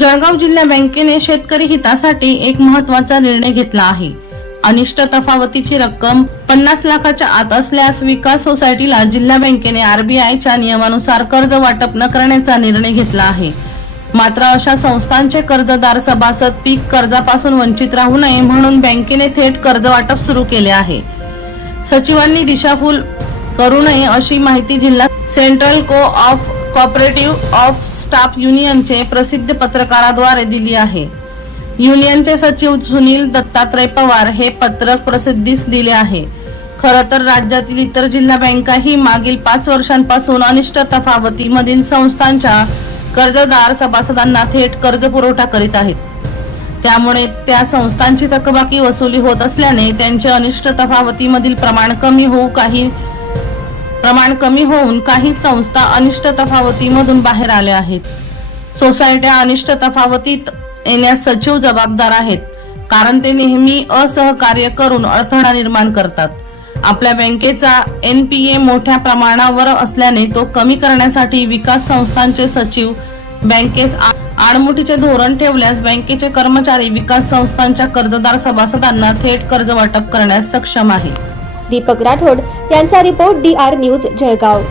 जळगाव जिल्हा बँकेने शेतकरी हितासाठी एक महत्त्वाचा निर्णय घेतला आहे. अनिष्ट तफावतीची रक्कम पन्नास लाखाच्या आत असल्यास विकास सोसायटीला जिल्हा बँकेने आरबीआयच्या नियमानुसार कर्ज वाटप न करण्याचा निर्णय घेतला आहे. मात्र अशा संस्थांचे कर्जदार सभासद पीक कर्जापासून वंचित राहू नये म्हणून बँकेने थेट कर्ज वाटप सुरू केले आहे. सचिवांनी दिशाभूल करू नये अशी माहिती जिल्हा central co of cooperative of staff युनियनचे प्रसिद्ध पत्रकाराद्वारे दिली आहे. युनियनचे सचिव सुनील दत्तात्रय पवार हे पत्रक प्रसिद्धीस दिले आहे. खर तर राज्यातील इतर जिल्हा बँकाही मागील पाच वर्षांपासून अनिष्ट तफावतीमधील संस्थांच्या कर्जदार सभासदांना थेट कर्ज पुरवठा करीत आहेत. त्यामुळे त्या संस्थांची थकबाकी वसुली होत असल्याने त्यांचे अनिष्ट तफावतीमधील प्रमाण कमी होऊ काही प्रमाण कमी होऊन काही संस्था अनिष्ट तफावतीमधून बाहेर आल्या आहेत. सोसायट्या अनिष्ट तफावतीत येण्यास सचिव जबाबदार आहेत कारण ते नेहमी असहकार्य करून अडथळा निर्माण करतात. आपल्या बँकेचा एनपीए मोठ्या प्रमाणावर असल्याने तो कमी करण्यासाठी विकास संस्थांचे सचिव बँकेस आ- आडमुठीचे धोरण ठेवल्यास बँकेचे कर्मचारी विकास संस्थांच्या कर्जदार सभासदांना थेट कर्ज वाटप करण्यास सक्षम आहेत. दीपक राठोड यांचा report D R news Jalgaon.